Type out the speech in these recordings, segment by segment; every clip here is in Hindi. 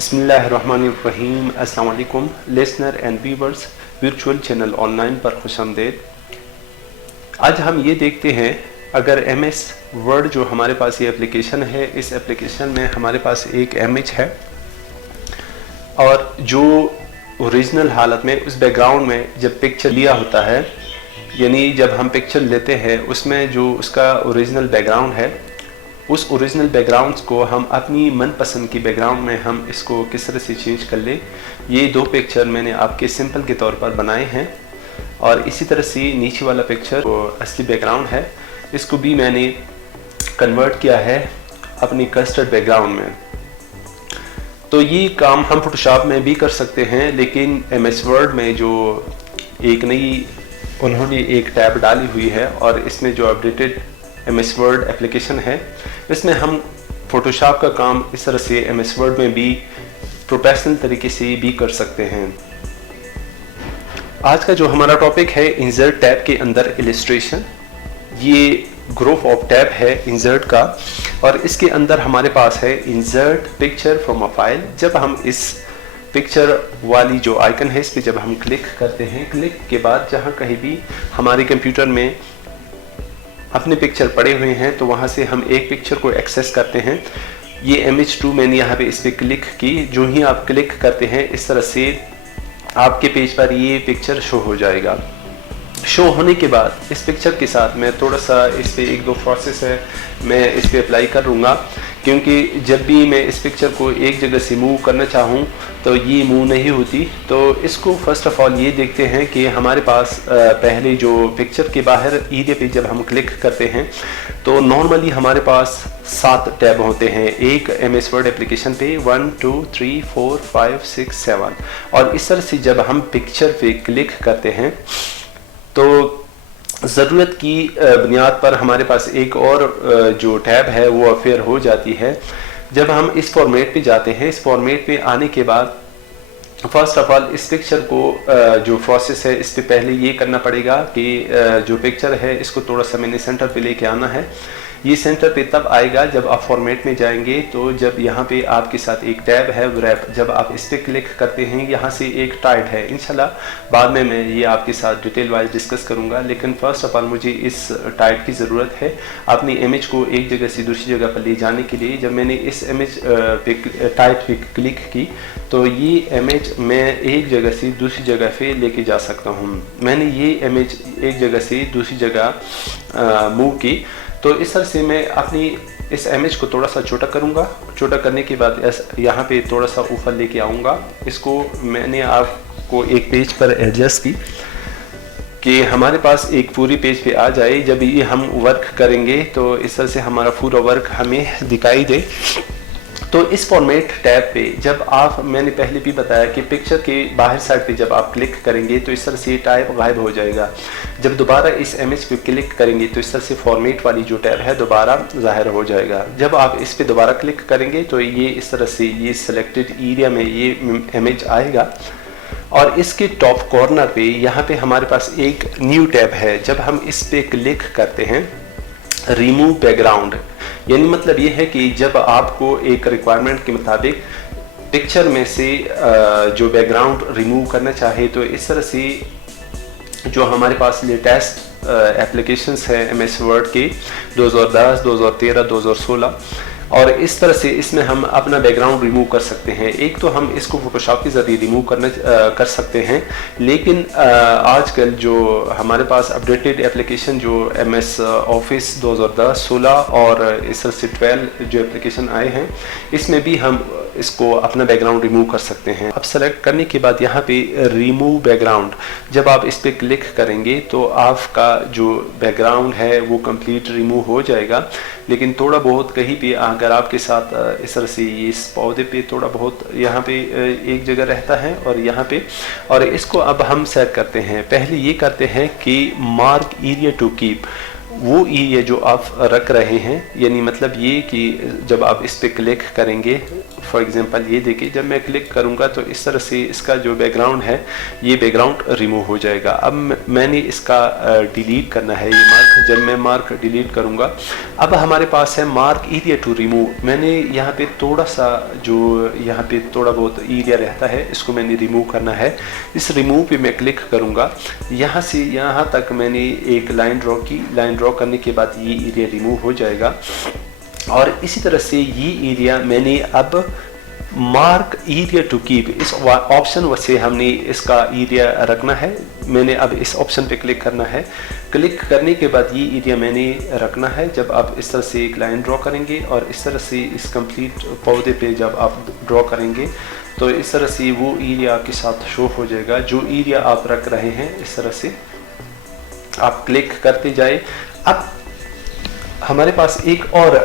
बिस्मिल्लाहिर्रहमानिर्रहीम। अस्सलाम वालेकुम listener and viewers, virtual channel online पर खुशामदीद। आज हम ये देखते हैं, अगर MS वर्ड जो हमारे पास ये एप्लीकेशन है, इस एप्लीकेशन में हमारे पास एक इमेज है और जो ओरिजिनल हालत में उस बैकग्राउंड में जब पिक्चर लिया होता है, यानी जब हम पिक्चर लेते हैं उसमें जो उसका ओरिजिनल बैकग्राउंड है, उस ओरिजिनल बैकग्राउंड्स को हम अपनी मनपसंद की बैकग्राउंड में हम इसको किस तरह से चेंज कर ले। ये दो पिक्चर मैंने आपके सिंपल के तौर पर बनाए हैं और इसी तरह से नीचे वाला पिक्चर जो असली बैकग्राउंड है, इसको भी मैंने कन्वर्ट किया है अपनी कस्टर्ड बैकग्राउंड में। तो ये काम हम फोटोशॉप में भी कर सकते हैं, लेकिन MS वर्ड में जो एक नई उन्होंने एक टैब डाली हुई है और इसमें जो अपडेटेड MS वर्ड एप्लीकेशन है, इसमें हम फोटोशॉप का काम इस तरह से MS वर्ड में भी प्रोफेशनल तरीके से भी कर सकते हैं। आज का जो हमारा टॉपिक है, इंसर्ट टैब के अंदर इलस्ट्रेशन। ये ग्रुप ऑफ टैब है इंसर्ट का और इसके अंदर हमारे पास है insert picture from a file. जब हम इस पिक्चर वाली जो आइकन है, इस पर जब हम क्लिक करते हैं, क्लिक के बाद जहाँ कहीं भी हमारे कंप्यूटर में अपने पिक्चर पड़े हुए हैं तो वहाँ से हम एक पिक्चर को एक्सेस करते हैं। ये image2 मैंने यहाँ पे इस पर क्लिक की। जो ही आप क्लिक करते हैं, इस तरह से आपके पेज पर ये पिक्चर शो हो जाएगा। शो होने के बाद इस पिक्चर के साथ मैं थोड़ा सा इस पर एक दो प्रोसेस है मैं इस पर अप्लाई करूँगा, क्योंकि जब भी मैं इस पिक्चर को एक जगह से मूव करना चाहूँ तो ये मूव नहीं होती। तो इसको फर्स्ट ऑफ ऑल ये देखते हैं कि हमारे पास पहले जो पिक्चर के बाहर एरिया पे जब हम क्लिक करते हैं तो नॉर्मली हमारे पास 7 टैब होते हैं एक MS वर्ड एप्लीकेशन पे, 1 2 3 4 5 6 7। और इस तरह से जब हम पिक्चर पे क्लिक करते हैं तो ज़रूरत की बुनियाद पर हमारे पास एक और जो टैब है वो अफेयर हो जाती है। जब हम इस फॉर्मेट पे जाते हैं, इस फॉर्मेट पे आने के बाद फर्स्ट ऑफ ऑल इस पिक्चर को जो प्रोसेस है, इस पे पहले ये करना पड़ेगा कि जो पिक्चर है इसको थोड़ा सा मैंने सेंटर पे लेके आना है। ये सेंटर पे तब आएगा जब आप फॉर्मेट में जाएंगे। तो जब यहाँ पे आपके साथ एक टैब है रैप, जब आप इस पे क्लिक करते हैं, यहाँ से एक टाइट है। इंशाल्लाह बाद में मैं ये आपके साथ डिटेल वाइज डिस्कस करूँगा, लेकिन फर्स्ट ऑफ ऑल मुझे इस टाइट की ज़रूरत है अपनी इमेज को एक जगह से दूसरी जगह पर ले जाने के लिए। जब मैंने इस इमेज पे टाइट पे क्लिक की तो ये इमेज मैं एक जगह से दूसरी जगह पे लेके जा सकता हूँ। मैंने ये इमेज एक जगह से दूसरी जगह मूव की। तो इस तरह से मैं अपनी इस इमेज को थोड़ा सा छोटा करूँगा। छोटा करने के बाद यहाँ पे थोड़ा सा ऊपर लेके आऊँगा। इसको मैंने आपको एक पेज पर एडजस्ट की कि हमारे पास एक पूरी पेज पे आ जाए। जब ये हम वर्क करेंगे तो इस तरह से हमारा पूरा वर्क हमें दिखाई दे। तो इस फॉर्मेट टैब पे जब आप, मैंने पहले भी बताया कि पिक्चर के बाहर साइड पे जब आप क्लिक करेंगे तो इस तरह से टैब गायब हो जाएगा। जब दोबारा इस इमेज पे क्लिक करेंगे तो इस तरह से फॉर्मेट वाली जो टैब है दोबारा ज़ाहिर हो जाएगा। जब आप इस पे दोबारा क्लिक करेंगे तो ये इस तरह से ये सिलेक्टेड एरिया में ये इमेज आएगा और इसके टॉप कॉर्नर पे यहाँ पे हमारे पास एक न्यू टैब है। जब हम इस पे क्लिक करते हैं, रिमूव बैकग्राउंड, यानी मतलब ये है कि जब आपको एक रिक्वायरमेंट के मुताबिक पिक्चर में से जो बैकग्राउंड रिमूव करना चाहे तो इस तरह से जो हमारे पास लेटेस्ट एप्लीकेशंस है MS वर्ड के 2010, 2013, 2016, और इस तरह से इसमें हम अपना बैकग्राउंड रिमूव कर सकते हैं। एक तो हम इसको फोटोशॉप के ज़रिए रिमूव कर सकते हैं, लेकिन आजकल जो हमारे पास अपडेटेड एप्लीकेशन जो MS ऑफिस 2010, 16 और इस तरह से 12 जो एप्लीकेशन आए हैं, इसमें भी हम इसको अपना बैकग्राउंड रिमूव कर सकते हैं। अब सेलेक्ट करने के बाद यहाँ पे रिमूव बैकग्राउंड, जब आप इस पे क्लिक करेंगे तो आपका जो बैकग्राउंड है वो कंप्लीट रिमूव हो जाएगा। लेकिन थोड़ा बहुत कहीं पे अगर आपके साथ इस तरह से इस पौधे पे थोड़ा बहुत यहाँ पे एक जगह रहता है और यहाँ पे, और इसको अब हम सेट करते हैं। पहले ये करते हैं कि मार्क एरिया टू कीप, वो एरिया जो आप रख रहे हैं, यानी मतलब ये कि जब आप इस पे क्लिक करेंगे फॉर एग्जांपल ये देखिए, जब मैं क्लिक करूँगा तो इस तरह से इसका जो बैकग्राउंड है ये बैकग्राउंड रिमूव हो जाएगा। अब मैंने इसका डिलीट करना है ये मार्क। जब मैं मार्क डिलीट करूँगा, अब हमारे पास है मार्क एरिया टू रिमूव। मैंने यहाँ पे थोड़ा सा जो यहाँ पे थोड़ा बहुत एरिया रहता है इसको मैंने रिमूव करना है। इस रिमूव पे मैं क्लिक करूँगा, यहाँ से यहाँ तक मैंने एक लाइन ड्रॉ की। लाइन ड्रॉ करने के बाद ये एरिया रिमूव हो जाएगा। और इसी तरह से ये एरिया मैंने अब मार्क एरिया टू कीप, इस ऑप्शन से हमने इसका एरिया रखना है। मैंने अब इस ऑप्शन पे क्लिक करना है। क्लिक करने के बाद ये एरिया मैंने रखना है। जब आप इस तरह से एक लाइन ड्रॉ करेंगे और इस तरह से इस कंप्लीट पौधे पे जब आप ड्रॉ करेंगे तो इस तरह से वो एरिया आपके साथ शो हो जाएगा। जो एरिया आप रख रहे हैं इस तरह से आप क्लिक करते जाए। अब हमारे पास एक और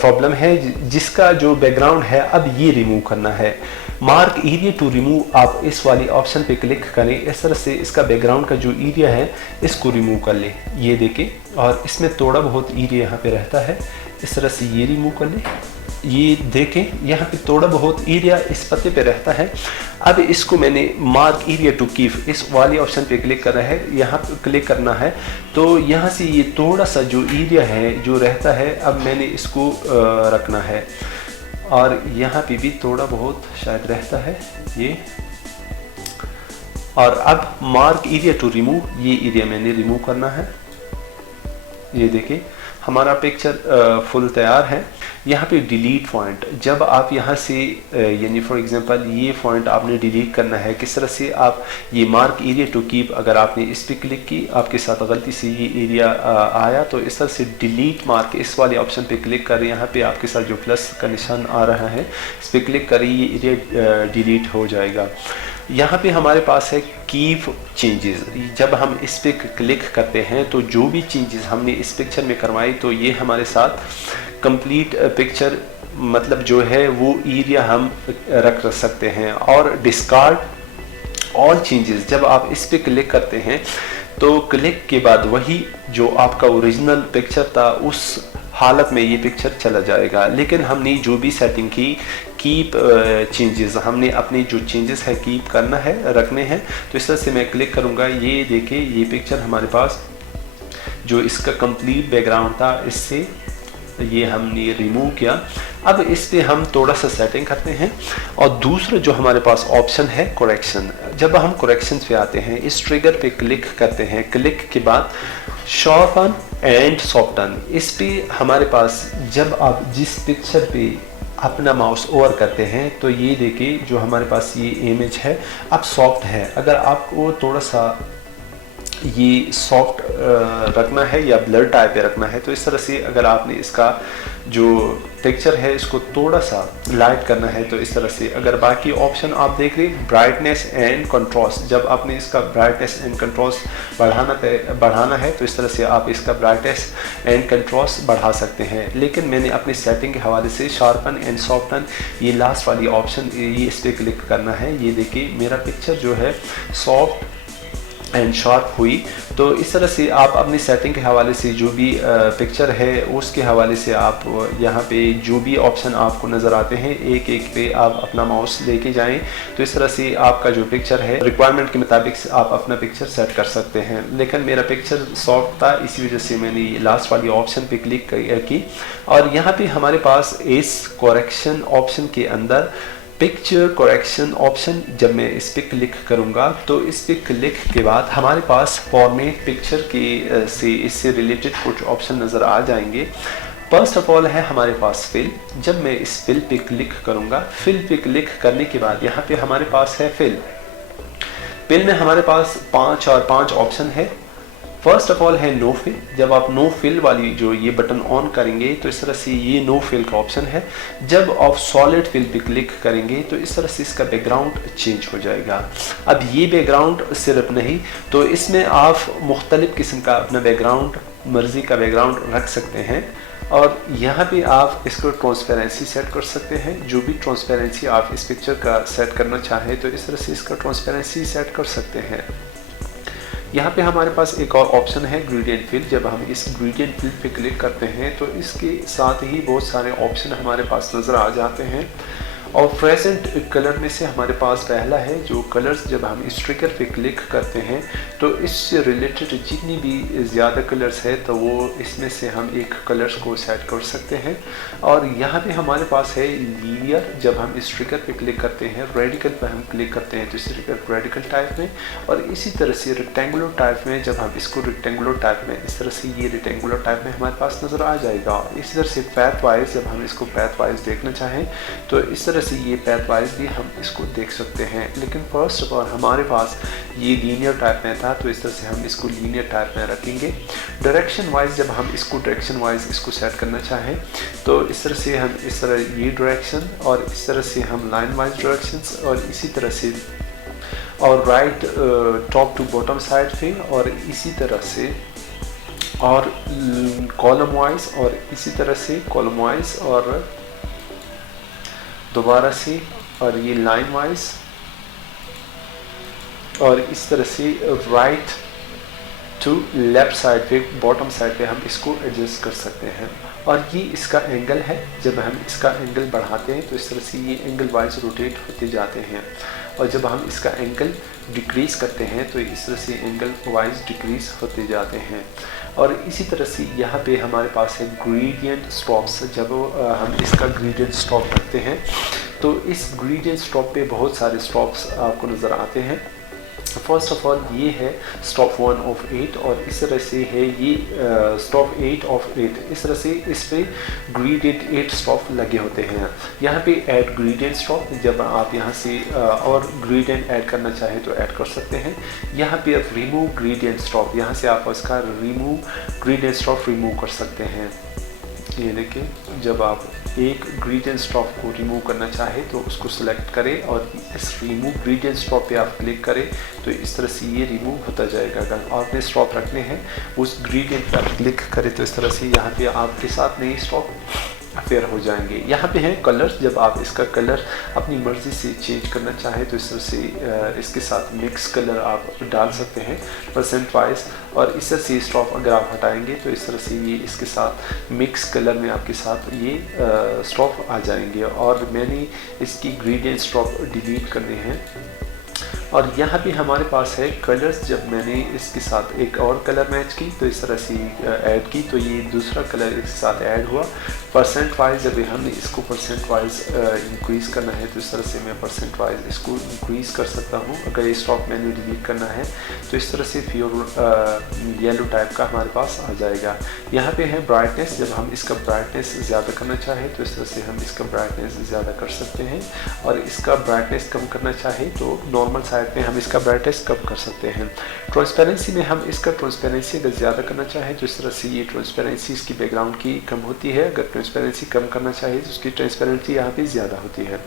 प्रॉब्लम है जिसका जो बैकग्राउंड है अब ये रिमूव करना है। मार्क एरिया टू रिमूव, आप इस वाली ऑप्शन पे क्लिक करें। इस तरह से इसका बैकग्राउंड का जो एरिया है इसको रिमूव कर ले, ये देखें। और इसमें थोड़ा बहुत एरिया यहाँ पे रहता है, इस तरह से ये रिमूव कर ले। ये देखें यहाँ पे थोड़ा बहुत एरिया इस पत्ते पे रहता है। अब इसको मैंने मार्क एरिया टू कीप, इस वाली ऑप्शन पे क्लिक करना है, यहाँ पे क्लिक करना है। तो यहाँ से ये थोड़ा सा जो एरिया है जो रहता है अब मैंने इसको रखना है। और यहाँ पे भी थोड़ा बहुत शायद रहता है ये। और अब मार्क एरिया टू रिमूव, ये एरिया मैंने रिमूव करना है। ये देखिए हमारा पिक्चर फुल तैयार है। यहाँ पे डिलीट पॉइंट, जब आप यहाँ से यानी फॉर एग्जांपल ये पॉइंट आपने डिलीट करना है। किस तरह से आप ये मार्क एरिया टू कीप, अगर आपने इस पर क्लिक की, आपके साथ गलती से ये एरिया आया तो इस तरह से डिलीट मार्क, इस वाले ऑप्शन पे क्लिक करें। यहाँ पे आपके साथ जो प्लस का निशान आ रहा है इस पर क्लिक करें, ये एरिया डिलीट हो जाएगा। यहाँ पे हमारे पास है कीप चेंजेस। जब हम इस पे क्लिक करते हैं तो जो भी चेंजेस हमने इस पिक्चर में करवाई तो ये हमारे साथ कंप्लीट पिक्चर मतलब जो है वो एरिया हम रख सकते हैं। और डिस्कार्ड ऑल चेंजेस, जब आप इस पे क्लिक करते हैं तो क्लिक के बाद वही जो आपका ओरिजिनल पिक्चर था उस हालत में ये पिक्चर चला जाएगा। लेकिन हमने जो भी सेटिंग की कीप चेंजेस, हमने अपने जो चेंजेस है कीप करना है, रखने हैं। तो इस तरह से मैं क्लिक करूँगा, ये देखिए ये पिक्चर हमारे पास जो इसका कंप्लीट बैकग्राउंड था इससे ये हमने रिमूव किया। अब इस पे हम थोड़ा सा सेटिंग करते हैं। और दूसरा जो हमारे पास ऑप्शन है करेक्शन, जब हम करेक्शन पे आते हैं इस ट्रिगर पे क्लिक करते हैं। क्लिक के बाद शार्पन एंड सॉफ्टन, इस पे हमारे पास जब आप जिस पिक्चर पे अपना माउस ओवर करते हैं तो ये देखिए जो हमारे पास ये इमेज है अब सॉफ्ट है। अगर आपको थोड़ा सा ये सॉफ्ट रखना है या ब्लर टाइप पे रखना है तो इस तरह से अगर आपने इसका जो पिक्चर है इसको थोड़ा सा लाइट करना है तो इस तरह से। अगर बाकी ऑप्शन आप देख रहे ब्राइटनेस एंड कंट्रास्ट, जब आपने इसका ब्राइटनेस एंड कंट्रास्ट बढ़ाना है तो इस तरह से आप इसका ब्राइटनेस एंड कंट्रास्ट बढ़ा सकते हैं। लेकिन मैंने अपनी सेटिंग के हवाले से शार्पन एंड सॉफ्टन ये लास्ट वाली ऑप्शन ये इस पर क्लिक करना है। ये देखिए मेरा पिक्चर जो है सॉफ्ट एंड शार्प हुई। तो इस तरह से आप अपनी सेटिंग के हवाले से जो भी पिक्चर है उसके हवाले से आप यहाँ पे जो भी ऑप्शन आपको नज़र आते हैं एक एक पे आप अपना माउस लेके जाएं तो इस तरह से आपका जो पिक्चर है रिक्वायरमेंट के मुताबिक आप अपना पिक्चर सेट कर सकते हैं। लेकिन मेरा पिक्चर सॉफ्ट था इसी वजह से मैंने लास्ट वाली ऑप्शन पे क्लिक की। और यहाँ पे हमारे पास इस करेक्शन ऑप्शन के अंदर पिक्चर करेक्शन ऑप्शन, जब मैं इस पर क्लिक करूंगा तो इस पर क्लिक के बाद हमारे पास फॉर्मेट पिक्चर के से इससे रिलेटेड कुछ ऑप्शन नज़र आ जाएंगे। फर्स्ट ऑफ ऑल है हमारे पास फिल। जब मैं इस फिल पे क्लिक करूंगा, फिल पे क्लिक करने के बाद यहाँ पे हमारे पास है फिल। फिल में हमारे पास 5 ऑप्शन है। फर्स्ट ऑफ ऑल है नो फिल। जब आप नो फिल वाली जो ये बटन ऑन करेंगे तो इस तरह से ये नो फिल का ऑप्शन है। जब आप सॉलिड फिल पे क्लिक करेंगे तो इस तरह से इसका बैकग्राउंड चेंज हो जाएगा। अब ये बैकग्राउंड सिर्फ नहीं तो इसमें आप मुख्तलिफ किस्म का अपना बैकग्राउंड मर्जी का बैकग्राउंड रख सकते हैं। और यहाँ पे आप इसको ट्रांसपेरेंसी सेट कर सकते हैं। जो भी ट्रांसपेरेंसी आप इस पिक्चर का सेट करना चाहें तो इस तरह से इसका ट्रांसपेरेंसी सेट कर सकते हैं। यहाँ पे हमारे पास एक और ऑप्शन है ग्रेडियंट फिल। जब हम इस ग्रेडियंट फिल पे क्लिक करते हैं तो इसके साथ ही बहुत सारे ऑप्शन हमारे पास नज़र आ जाते हैं। और प्रेजेंट कलर में से हमारे पास पहला है जो कलर्स जब हम इस ट्रिगर पे क्लिक करते हैं तो इससे रिलेटेड जितनी भी ज़्यादा कलर्स है तो वो इसमें से हम एक कलर्स को सेट कर सकते हैं। और यहाँ पे हमारे पास है लीनियर, जब हम इस ट्रिगर पे क्लिक करते हैं, रेडिकल पे हम क्लिक करते हैं तो इस ट्रिगर रेडिकल टाइप में, और इसी तरह से रेक्टेंगुलर टाइप में जब हम इसको रेक्टेंगुलर टाइप में इस तरह से ये रेक्टेंगुलर टाइप में हमारे पास नज़र आ जाएगा। इसी तरह से पैथ वाइज जब हम इसको पैथ वाइज देखना चाहें तो इस तरह से ये पैथ वाइज भी हम इसको देख सकते हैं। लेकिन फर्स्ट ऑफ ऑल हमारे पास ये लीनियर टाइप में था तो इस तरह से हम इसको लीनियर टाइप में रखेंगे। डायरेक्शन वाइज जब हम इसको डायरेक्शन वाइज इसको सेट करना चाहें तो इस तरह से हम इस तरह ये डायरेक्शन और इस तरह से हम लाइन वाइज डायरेक्शंस और इसी तरह से और right top to bottom side पे और इसी तरह से और कॉलम वाइज और इसी तरह से कॉलम वाइज और दोबारा से और ये लाइन वाइज और इस तरह से राइट टू लेफ्ट साइड पे बॉटम साइड पे हम इसको एडजस्ट कर सकते हैं। और ये इसका एंगल है, जब हम इसका एंगल बढ़ाते हैं तो इस तरह से ये एंगल वाइज रोटेट होते जाते हैं, और जब हम इसका एंगल डिक्रीज़ करते हैं तो इस तरह से एंगल वाइज डिक्रीज़ होते जाते हैं। और इसी तरह से यहाँ पे हमारे पास है ग्रेडियंट स्ट्रोक्स। जब हम इसका ग्रेडियंट स्ट्रोक करते हैं तो इस ग्रेडियंट स्ट्रोक पे बहुत सारे स्ट्रोक्स आपको नज़र आते हैं। फर्स्ट ऑफ ऑल ये है स्ट्रोक 1 ऑफ 8 और इस तरह से है ये स्ट्रोक 8 ऑफ 8। इस तरह से इस पे ग्रेडियंट 8 स्ट्रोक लगे होते हैं। यहाँ पे ऐड ग्रेडियंट स्ट्रोक, जब आप यहाँ से और ग्रेडियंट ऐड करना चाहें तो ऐड कर सकते हैं। यहाँ पे रिमूव ग्रेडियंट स्ट्रोक, यहाँ से आप उसका रिमूव ग्रेडियंट स्ट्रोक रिमूव कर सकते हैं। ये देखिए, जब आप एक ग्रेडियंट स्ट्रोक को रिमूव करना चाहे तो उसको सिलेक्ट करें और इस रिमूव ग्रेडियंट स्ट्रोक पे आप क्लिक करें तो इस तरह से ये रिमूव होता जाएगा। अगर आपने स्ट्रोक रखने हैं उस ग्रेडियंट पर क्लिक करें तो इस तरह से यहाँ पे आपके साथ नई स्ट्रोक अफेयर हो जाएंगे। यहाँ पे हैं कलर्स, जब आप इसका कलर अपनी मर्ज़ी से चेंज करना चाहें तो इस तरह से इसके साथ मिक्स कलर आप डाल सकते हैं परसेंट वाइज, और इस तरह से स्ट्रोक अगर आप हटाएंगे तो इस तरह से ये इसके साथ मिक्स कलर में आपके साथ ये स्ट्रोक आ जाएंगे। और मैंने इसकी ग्रेडियंट स्ट्रोक डिलीट करने हैं। और यहाँ पे हमारे पास है कलर्स, जब मैंने इसके साथ एक और कलर मैच की तो इस तरह से ऐड की तो ये दूसरा कलर इसके साथ ऐड हुआ। परसेंट वाइज जब हमने इसको परसेंट वाइज इंक्रीज़ करना है तो इस तरह से मैं परसेंट वाइज इसको इंक्रीज़ कर सकता हूँ। अगर ये स्ट्रोक मैंने डिलीट करना है तो इस तरह से प्योर येलो टाइप का हमारे पास आ जाएगा। यहाँ पे है ब्राइटनेस, जब हम इसका ब्राइटनेस ज़्यादा करना चाहें तो इस तरह से हम इसका ब्राइटनेस ज़्यादा कर सकते हैं, और इसका ब्राइटनेस कम करना चाहें तो नॉर्मल साइड पे हम इसका ब्राइटनेस कम कर सकते हैं। ट्रांसपेरेंसी में हम इसका ट्रांसपेरेंसी अगर ज़्यादा करना चाहें तो इस तरह से ये ट्रांसपेरेंसी इसकी बैकग्राउंड की कम होती है। अगर ट्रांसपेरेंसी कम करना चाहिए तो उसकी ट्रांसपेरेंसी यहाँ पे ज़्यादा होती है।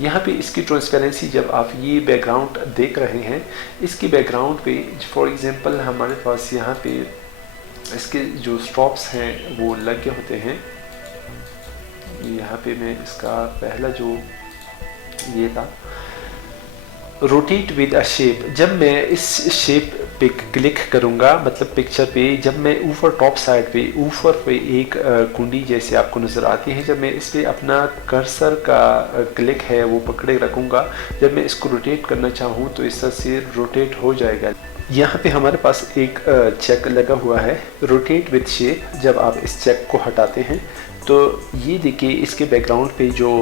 यहाँ पे इसकी ट्रांसपेरेंसी जब आप ये बैकग्राउंड देख रहे हैं, इसकी बैकग्राउंड पे फॉर एग्जांपल हमारे पास यहाँ पे इसके जो स्ट्रोक्स हैं वो लगे होते हैं। यहाँ पे मैं इसका पहला जो ये था रोटेट विद अ शेप, जब मैं इस शेप पे क्लिक करूँगा मतलब पिक्चर पे, जब मैं ऊपर टॉप साइड पे ऊपर पे एक कुंडी जैसे आपको नज़र आती है, जब मैं इस पे अपना कर्सर का क्लिक है वो पकड़े रखूँगा, जब मैं इसको रोटेट करना चाहूँ तो इस तरह से रोटेट हो जाएगा। यहाँ पे हमारे पास एक चेक लगा हुआ है रोटेट विद शेप। जब आप इस चेक को हटाते हैं तो ये देखिए इसके बैकग्राउंड पे जो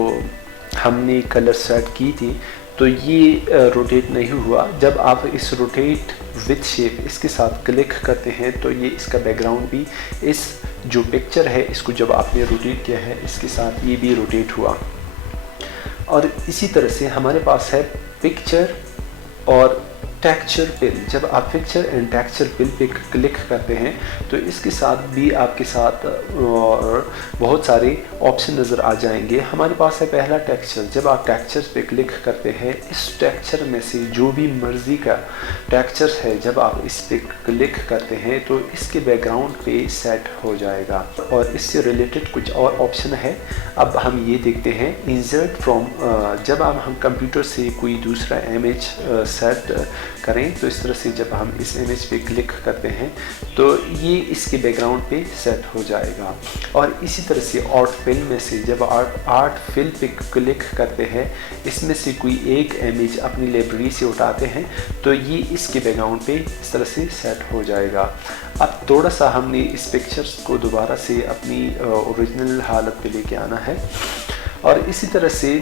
हमने कलर सेट की थी तो ये रोटेट नहीं हुआ। जब आप इस रोटेट विद शेप इसके साथ क्लिक करते हैं तो ये इसका बैकग्राउंड भी इस जो पिक्चर है इसको जब आपने रोटेट किया है इसके साथ ये भी रोटेट हुआ। और इसी तरह से हमारे पास है पिक्चर और टेक्सचर पिल। जब आप पिक्चर एंड टेक्सचर पिल पे क्लिक करते हैं तो इसके साथ भी आपके साथ और बहुत सारे ऑप्शन नज़र आ जाएंगे। हमारे पास है पहला टेक्सचर। जब आप टेक्सचर पे क्लिक करते हैं इस टेक्सचर में से जो भी मर्ज़ी का टेक्सचर है जब आप इस पे क्लिक करते हैं तो इसके बैकग्राउंड पे सेट हो जाएगा। और इससे रिलेटेड कुछ और ऑप्शन है। अब हम ये देखते हैं इंसर्ट फ्रॉम। जब हम कंप्यूटर से कोई दूसरा इमेज सेट करें तो इस तरह से जब हम इस इमेज पे क्लिक करते हैं तो ये इसके बैकग्राउंड पे सेट हो जाएगा। और इसी तरह से आर्ट फिल में से जब आर्ट फिल पे क्लिक करते हैं, इसमें से कोई एक इमेज अपनी लाइब्रेरी से उठाते हैं तो ये इसके बैकग्राउंड पे इस तरह से सेट हो जाएगा। अब थोड़ा सा हमने इस पिक्चर्स को दोबारा से अपनी ओरिजिनल हालत पे लेके आना है। और इसी तरह से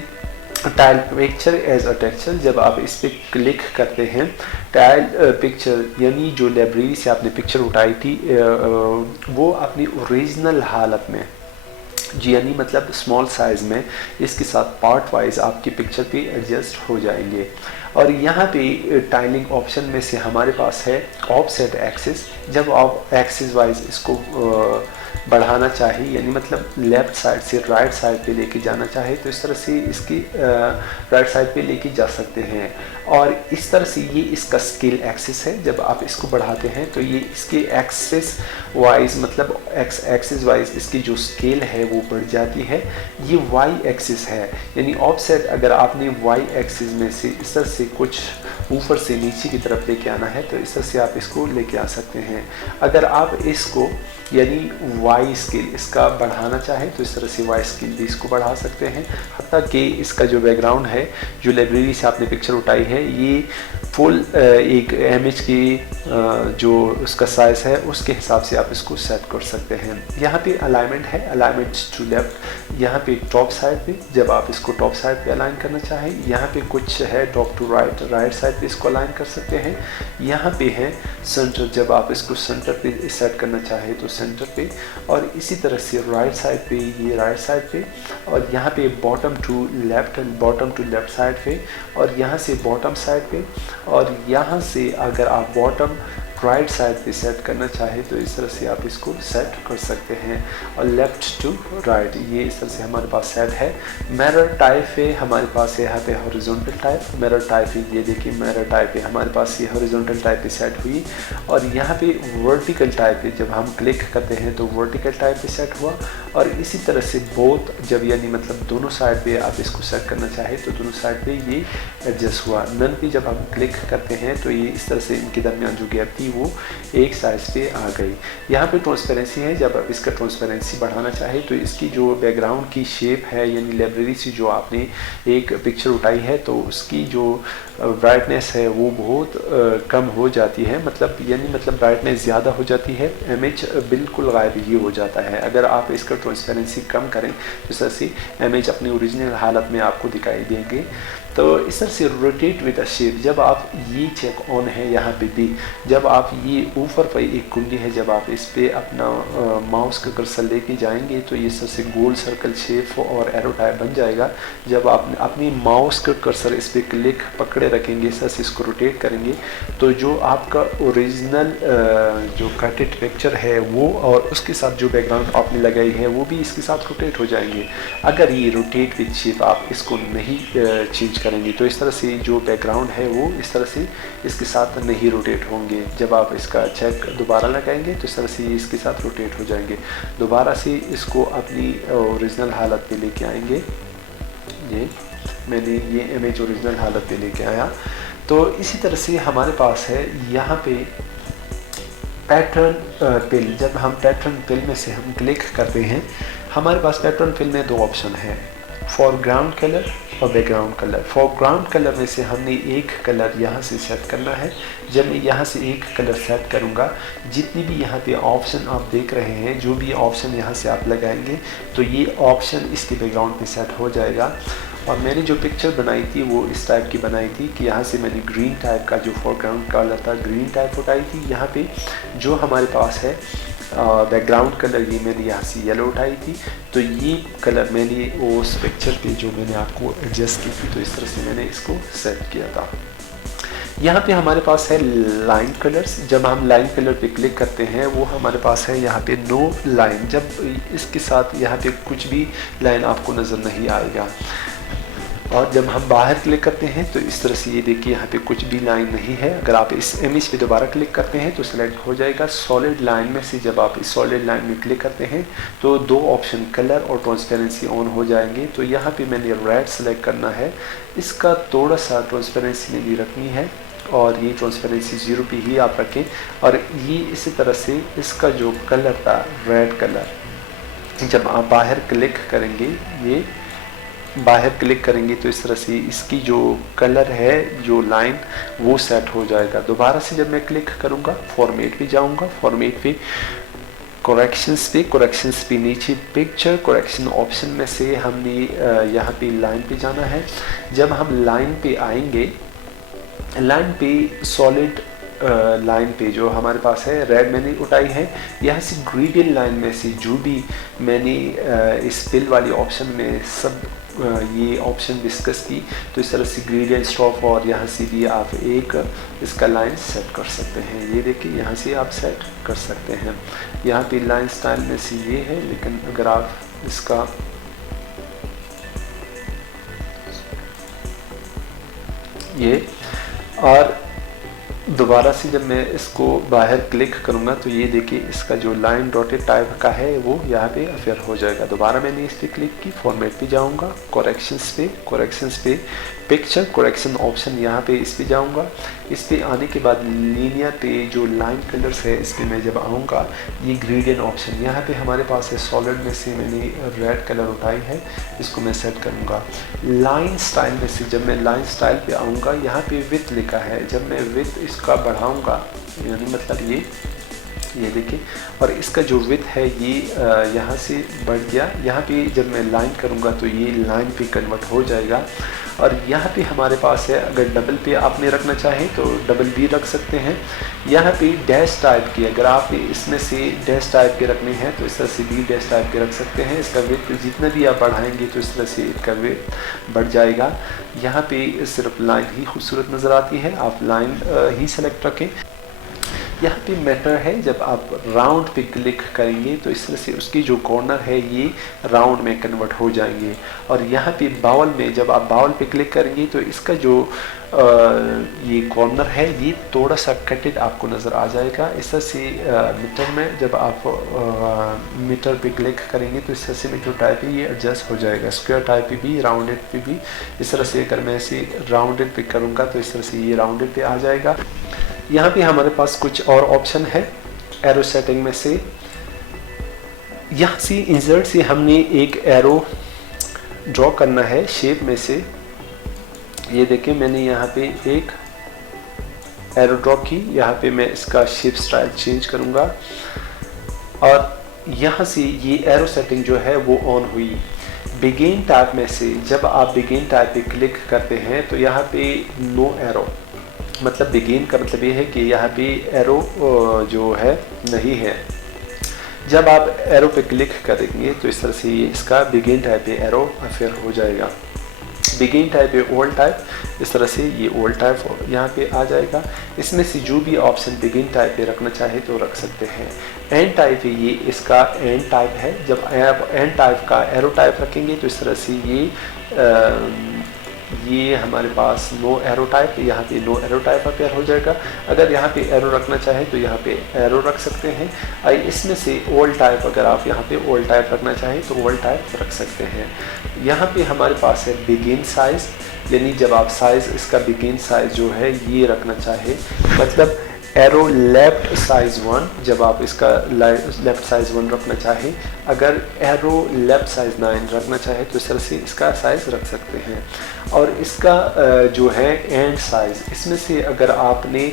tile picture as a texture, जब आप इस पर क्लिक करते हैं टाइल पिक्चर यानी जो लाइब्रेरी से आपने पिक्चर उठाई थी वो अपनी ओरिजिनल हालत में जी यानी मतलब स्मॉल साइज़ में इसके साथ पार्ट वाइज आपकी पिक्चर पे एडजस्ट हो जाएंगे। और यहाँ पे टाइलिंग ऑप्शन में से हमारे पास है ऑफसेट एक्सिस। जब आप एक्सिस वाइज इसको बढ़ाना चाहिए यानी मतलब लेफ़्ट साइड से राइट साइड पे लेके जाना चाहे तो इस तरह से इसकी राइट साइड पे लेके जा सकते हैं। और इस तरह से ये इसका स्केल एक्सिस है, जब आप इसको बढ़ाते हैं तो ये इसके एक्सिस वाइज मतलब एक्स एक्सिस वाइज इसकी जो स्केल है वो बढ़ जाती है। ये वाई एक्सिस है यानी ऑफसेट अगर आपने वाई एक्सिस में से इस तरह से कुछ ऊपर से नीचे की तरफ लेके आना है तो इस तरह से आप इसको लेके आ सकते हैं। अगर आप इसको यानी वाई स्केल इसका बढ़ाना चाहें तो इस तरह से वाई स्केल भी इसको बढ़ा सकते हैं। हत्ता कि इसका जो बैकग्राउंड है जो लाइब्रेरी से आपने पिक्चर उठाई है ये फुल एक इमेज की जो उसका साइज़ है उसके हिसाब से आप इसको सेट कर सकते हैं। यहाँ पे अलाइनमेंट है, अलाइनमेंट टू लेफ्ट। यहाँ पे टॉप साइड पे जब आप इसको टॉप साइड पे अलाइन करना चाहें, यहाँ पे कुछ है top to right, right side पे इसको अलाइन कर सकते हैं। यहाँ पे है सेंटर, जब आप इसको सेंटर पे सेट करना चाहें तो सेंटर पे। और इसी तरह से राइट साइड पे ये राइट साइड पे, और यहाँ पे bottom to left, bottom to left side पे, और यहाँ से बॉटम साइड पे, और यहाँ से अगर आप बॉटम राइट साइड पे सेट करना चाहे तो इस तरह से आप इसको सेट कर सकते हैं। और लेफ़्ट टू राइट ये इस तरह से हमारे पास सेट है। मिरर टाइप है हमारे पास यहाँ पे हॉरिजॉन्टल टाइप, मिरर टाइप है ये देखिए मिरर टाइप है हमारे पास ये हॉरिजॉन्टल टाइप पे सेट हुई। और यहाँ पे वर्टिकल टाइप है, जब हम क्लिक करते हैं तो वर्टिकल टाइप पे सेट हुआ। और इसी तरह से बोथ जब यानी मतलब दोनों साइड पे आप इसको सेट करना चाहे तो दोनों साइड पे ये एडजस्ट हुआ। नन पे जब हम क्लिक करते हैं तो ये इस तरह से इनके दरमियान जो गैप थी वो एक साइज पे आ गई। यहाँ पे ट्रांसपेरेंसी है, जब आप इसका ट्रांसपेरेंसी बढ़ाना चाहे तो इसकी जो बैकग्राउंड की शेप है यानी लाइब्रेरी से जो आपने एक पिक्चर उठाई है तो उसकी जो ब्राइटनेस है वो बहुत कम हो जाती है, मतलब यानी मतलब ब्राइटनेस ज़्यादा हो जाती है, इमेज बिल्कुल गायब ही हो जाता है। अगर आप इसका ट्रांसपेरेंसी कम करें तो इस तरह से इमेज अपनी ओरिजिनल हालत में आपको दिखाई देंगे। तो इस तरह से रोटेट विद अ शेप, जब आप ये चेक ऑन है यहाँ पे भी, जब आप ये ऊपर पर एक कुंडी है जब आप इस पे अपना माउस का कर्सर लेके जाएंगे तो ये सबसे गोल सर्कल शेप और एरो टाइप बन जाएगा। जब आप अपनी माउस का कर्सर इस पे क्लिक पकड़े रखेंगे, इस तरह से इसको रोटेट करेंगे तो जो आपका ओरिजिनल जो कटेड पिक्चर है वो और उसके साथ जो बैकग्राउंड आपने लगाई है वो भी इसके साथ रोटेट हो जाएंगे। अगर ये रोटेट विद शेप आप इसको नहीं चेंज करेंगे तो इस तरह से जो बैकग्राउंड है वो इस तरह से इसके साथ नहीं रोटेट होंगे। जब आप इसका चेक दोबारा लगाएंगे तो इस तरह से इसके साथ रोटेट हो जाएंगे। दोबारा से इसको अपनी ओरिजिनल हालत पे लेके आएंगे। ये मैंने ये इमेज ओरिजिनल हालत पे लेके आया। तो इसी तरह से हमारे पास है यहाँ पे पैटर्न फिल। जब हम पैटर्न फिल में से हम क्लिक करते हैं, हमारे पास पैटर्न फिल में दो ऑप्शन है, फोरग्राउंड कलर और बैकग्राउंड कलर। फोरग्राउंड कलर में से हमने एक कलर यहाँ से सेट करना है। जब मैं यहाँ से एक कलर सेट करूँगा, जितनी भी यहाँ पे ऑप्शन आप देख रहे हैं, जो भी ऑप्शन यहाँ से आप लगाएंगे तो ये ऑप्शन इसके बैकग्राउंड पे सेट हो जाएगा। और मैंने जो पिक्चर बनाई थी वो इस टाइप की बनाई थी कि यहाँ से मैंने ग्रीन टाइप का जो फोरग्राउंड कलर था ग्रीन टाइप उठाई थी। यहाँ पे जो हमारे पास है बैकग्राउंड कलर ये मैंने यहाँ से येलो उठाई थी। तो ये कलर मैंने उस पिक्चर पे जो मैंने आपको एडजस्ट की थी तो इस तरह से मैंने इसको सेट किया था। यहाँ पे हमारे पास है लाइन कलर्स। जब हम लाइन कलर पे क्लिक करते हैं वो हमारे पास है यहाँ पे नो लाइन, जब इसके साथ यहाँ पे कुछ भी लाइन आपको नज़र नहीं आएगा। और जब हम बाहर क्लिक करते हैं तो इस तरह से ये देखिए यहाँ पे कुछ भी लाइन नहीं है। अगर आप इस इमेज पे दोबारा क्लिक करते हैं तो सिलेक्ट हो जाएगा। सॉलिड लाइन में से जब आप इस सॉलिड लाइन में क्लिक करते हैं तो दो ऑप्शन कलर और ट्रांसपेरेंसी ऑन हो जाएंगे। तो यहाँ पे मैंने रेड सेलेक्ट करना है, इसका थोड़ा सा ट्रांसपेरेंसी में भी रखनी है और ये ट्रांसपेरेंसी 0 पे ही आप रखें। और ये इसी तरह से इसका जो कलर था रेड कलर, जब आप बाहर क्लिक करेंगे, ये बाहर क्लिक करेंगे तो इस तरह से इसकी जो कलर है, जो लाइन, वो सेट हो जाएगा। दोबारा से जब मैं क्लिक करूँगा, फॉर्मेट पे जाऊँगा, फॉर्मेट पे करेक्शंस पे नीचे पिक्चर करेक्शन ऑप्शन में से हमने यहाँ पे लाइन पे जाना है। जब हम लाइन पे आएंगे, लाइन पे सॉलिड लाइन पे जो हमारे पास है रेड मैंने उठाई है, यहाँ से ग्रेडियंट लाइन में से जो भी मैंने इस फिल वाली ऑप्शन में सब ये ऑप्शन डिस्कस की, तो इस तरह से ग्रेडियंट स्ट्रोक और यहाँ से भी आप एक इसका लाइन सेट कर सकते हैं। ये देखिए यहाँ से आप सेट कर सकते हैं। यहाँ पे लाइन स्टाइल में से ये है, लेकिन अगर आप इसका ये, और दोबारा से जब मैं इसको बाहर क्लिक करूंगा तो ये देखिए इसका जो लाइन डॉटेड टाइप का है वो यहाँ पे अफेयर हो जाएगा। दोबारा मैंने इस पर क्लिक की, फॉर्मेट पे जाऊंगा, करेक्शंस पे पिक्चर करेक्शन ऑप्शन यहाँ पे इस पे जाऊंगा। इस पे आने के बाद लीनियर पे जो लाइन कलर्स है इस पे मैं जब आऊँगा, ये ग्रेडियंट ऑप्शन यहाँ पे हमारे पास है, सॉलिड में से मैंने रेड कलर उठाई है, इसको मैं सेट करूँगा। लाइन स्टाइल में से जब मैं लाइन स्टाइल पे आऊँगा, यहाँ पे विथ लिखा है, जब मैं विथ इसका बढ़ाऊँगा, यानी मतलब ये देखिए, और इसका जो विथ है ये यहाँ से बढ़ गया। यहाँ पे जब मैं लाइन करूँगा तो ये लाइन पे कन्वर्ट हो जाएगा। और यहाँ पे हमारे पास है, अगर डबल पे आपने रखना चाहें तो डबल भी रख सकते हैं। यहाँ पे डैश टाइप की, अगर आप इसमें से डैश टाइप के रखने हैं तो इस तरह से भी डैश टाइप के रख सकते हैं। इसका विथ जितना भी आप बढ़ाएंगे तो इस तरह से इसका विथ बढ़ जाएगा। यहाँ पे सिर्फ लाइन ही खूबसूरत नज़र आती है, आप लाइन ही सेलेक्ट रखें। यहाँ पे मैटर है, जब आप राउंड पे क्लिक करेंगे तो इस तरह से उसकी जो कॉर्नर है ये राउंड में कन्वर्ट हो जाएंगे। और यहाँ पे बाउल में जब आप बाउल पे क्लिक करेंगे तो इसका जो ये कॉर्नर है ये थोड़ा सा कटेड आपको नज़र आ जाएगा। इस तरह से मीटर में जब आप मीटर पे क्लिक करेंगे तो इस तरह से मीटर टाइप पे ये एडजस्ट हो जाएगा। स्क्वायर टाइप पे भी, राउंडेड पे भी इस तरह से, अगर मैं इसे राउंडेड पे करूँगा तो इस तरह से ये राउंडेड पे आ जाएगा। यहाँ पे हमारे पास कुछ और ऑप्शन है एरो सेटिंग में से। यहाँ से इंसर्ट से हमने एक एरो ड्रॉ करना है शेप में से। ये देखिए मैंने यहाँ पे एक एरो ड्रॉ की, यहाँ पे मैं इसका शेप स्टाइल चेंज करूँगा और यहाँ से ये एरो सेटिंग जो है वो ऑन हुई। बिगिन टाइप में से जब आप बिगिन टाइप पे क्लिक करते हैं तो यहाँ पे नो एरो, मतलब बिगिन का मतलब ये है कि यहाँ पे एरो जो है नहीं है। जब आप एरो पे क्लिक करेंगे तो इस तरह से ये इसका बिगिन टाइप पे एरो अफेयर हो जाएगा। बिगिन टाइप पे ओल्ड टाइप, इस तरह से ये ओल्ड टाइप यहाँ पे आ जाएगा। इसमें से जो भी ऑप्शन बिगिन टाइप पे रखना चाहे तो रख सकते हैं। एंड टाइप पे ये इसका एंड टाइप है, जब आप एंड टाइप का एरो टाइप रखेंगे तो इस तरह से ये हमारे पास नो एरो टाइप, यहाँ पे नो एरो टाइप अपेयर हो जाएगा। अगर यहाँ पे एरो रखना चाहें तो यहाँ पे एरो रख सकते हैं। इसमें से ओल्ड टाइप, अगर आप यहाँ पे ओल्ड टाइप रखना चाहें तो ओल्ड टाइप रख सकते हैं। यहाँ पे हमारे पास है बिगिन साइज़, यानी जब आप साइज़ इसका बिगिन साइज़ जो है ये रखना चाहे, मतलब एरो लेफ्ट साइज़ 1, जब आप इसका लेफ्ट साइज़ 1 रखना चाहें। अगर एरो लेफ्ट साइज़ 9 रखना चाहे तो इस तरह से इसका साइज़ रख सकते हैं। और इसका जो है एंड साइज़, इसमें से अगर आपने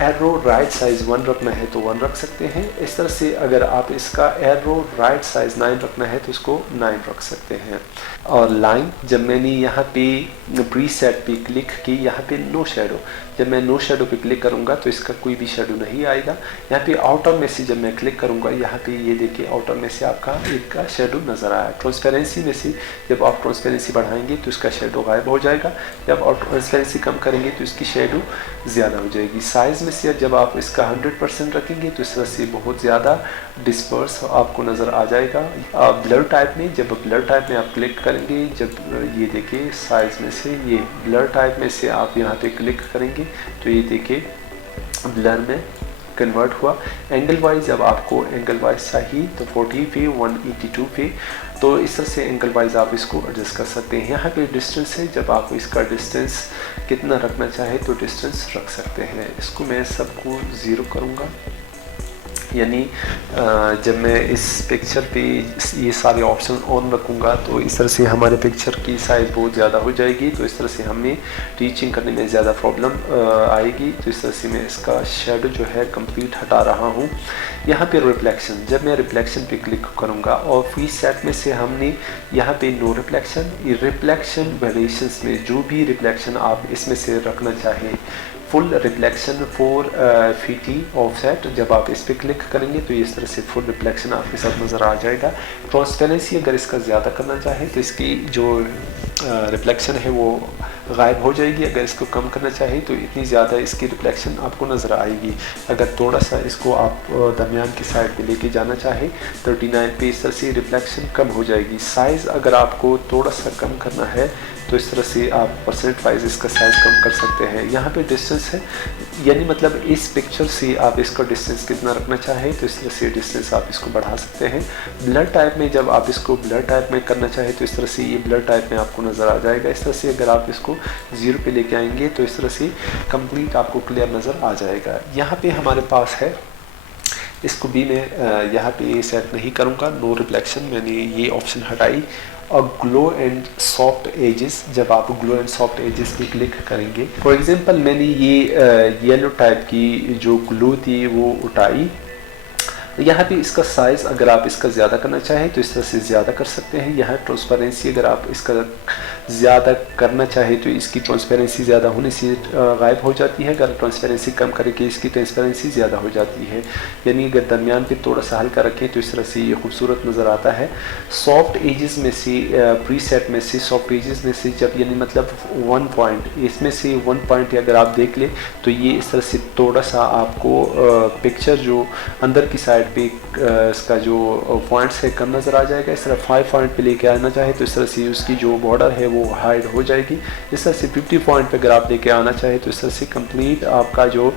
एरो राइट साइज़ 1 रखना है तो 1 रख सकते हैं। इस तरह से अगर आप इसका एरो राइट साइज़ 9 रखना है तो इसको 9 रख सकते हैं। और लाइन, जब मैंने यहाँ पे प्रीसेट पे क्लिक की, यहाँ पे नो शेडो, जब मैं नो शेडो पे क्लिक करूँगा तो इसका कोई भी शेडो नहीं आएगा। यहाँ पे आउटर में से जब मैं क्लिक करूँगा, यहाँ पे ये देखिए आउटर में से आपका एक का शेडो नज़र आया। ट्रांसपेरेंसी में से जब आप ट्रांसपेरेंसी बढ़ाएंगे तो इसका शेडो गायब हो जाएगा। जब आप ट्रांसपेरेंसी कम करेंगे तो इसकी शेडो ज़्यादा हो जाएगी। साइज़ में से जब आप इसका 100% रखेंगे तो इस तरह से बहुत ज़्यादा डिस्पर्स आपको नज़र आ जाएगा। ब्लर टाइप में, जब ब्लर टाइप में आप क्लिक करेंगे, जब ये देखिए साइज़ में से ये ब्लर टाइप में से आप यहाँ पे क्लिक करेंगे तो ये देखिए ब्लर में कन्वर्ट हुआ। एंगल वाइज जब आपको एंगल वाइज चाहिए तो 40 पे 182 पे, तो इस तरह से एंगल वाइज आप इसको एडजस्ट कर सकते हैं। यहाँ पे डिस्टेंस है, जब आप इसका डिस्टेंस कितना रखना चाहे तो डिस्टेंस रख सकते हैं। इसको मैं सबको 0 करूँगा, यानी जब मैं इस पिक्चर पे ये सारे ऑप्शन ऑन रखूँगा तो इस तरह से हमारे पिक्चर की साइज़ बहुत ज़्यादा हो जाएगी, तो इस तरह से हमें टीचिंग करने में ज़्यादा प्रॉब्लम आएगी। तो इस तरह से मैं इसका शेडो जो है कंप्लीट हटा रहा हूँ। यहाँ पे रिफ्लेक्शन, जब मैं रिफ्लेक्शन पे क्लिक करूँगा और फ्री सेट में से हमने यहाँ पे नो रिफ्लेक्शन, रिफ्लेक्शन वेरिएशंस में जो भी रिफ्लेक्शन आप इसमें से रखना चाहें, फुल रिफ्लेक्शन फॉर 50 ऑफसेट, जब आप इस पर क्लिक करेंगे तो इस तरह से फुल रिफ्लेक्शन आपके साथ नज़र आ जाएगा। ट्रांसपेरेंसी अगर इसका ज़्यादा करना चाहें तो इसकी जो रिफ्लेक्शन है वो गायब हो जाएगी। अगर इसको कम करना चाहें तो इतनी ज़्यादा इसकी रिफ्लेक्शन आपको नज़र आएगी। अगर थोड़ा सा इसको आप दरमियान की साइड पे लेके जाना चाहें 39 पे, इस तरह से रिफ्लेक्शन कम हो जाएगी। साइज़ अगर आपको थोड़ा सा कम करना है तो इस तरह से आप परसेंट वाइज इसका साइज़ कम कर सकते हैं। यहाँ पे डिस्टेंस है, यानी मतलब इस पिक्चर से आप इसका डिस्टेंस कितना रखना चाहें तो इस तरह से डिस्टेंस आप इसको बढ़ा सकते हैं। ब्लर टाइप में जब आप इसको ब्लर टाइप में करना चाहें तो इस तरह से ये ब्लर टाइप में आपको नज़र आ जाएगा। इस तरह से अगर आप इसको 0 पे लेके आएंगे तो इस तरह से कंप्लीट आपको क्लियर नज़र आ जाएगा। यहाँ पे हमारे पास है, इसको भी मैं यहाँ पे सेट नहीं करूँगा, नो रिफ्लेक्शन, मैंने ये ऑप्शन हटाई। और ग्लो एंड सॉफ्ट एजेस, जब आप ग्लो एंड सॉफ्ट एजेस पे क्लिक करेंगे, फॉर एग्जांपल मैंने ये येलो टाइप की जो ग्लो थी वो उठाई। यहाँ पे इसका साइज़ अगर आप इसका ज़्यादा करना चाहें तो इस तरह से ज़्यादा कर सकते हैं। यहाँ ट्रांसपेरेंसी अगर आप इसका ज़्यादा करना चाहें तो इसकी ट्रांसपेरेंसी ज़्यादा होने से गायब हो जाती है। अगर ट्रांसपेरेंसी कम करेंगे इसकी ट्रांसपेरेंसी ज़्यादा हो जाती है। यानी अगर दरमियान पे थोड़ा सा हल्का रखें तो इस तरह से ये खूबसूरत नज़र आता है। सॉफ्ट एजेस में से प्रीसेट में से सॉफ्ट एजेस में से जब यानी मतलब 1 पॉइंट, इसमें से 1 पॉइंट अगर आप देख लें तो ये इस तरह से थोड़ा सा आपको पिक्चर जो अंदर की साइड पे इसका जो पॉइंट्स है कम नज़र आ जाएगा। इस तरह 5 पॉइंट पे लेके आना चाहे तो इस तरह से उसकी जो बॉर्डर है वो हाइड हो जाएगी। इस तरह से 50 पॉइंट पे अगर आप लेके आना चाहे तो इस तरह से कंप्लीट आपका जो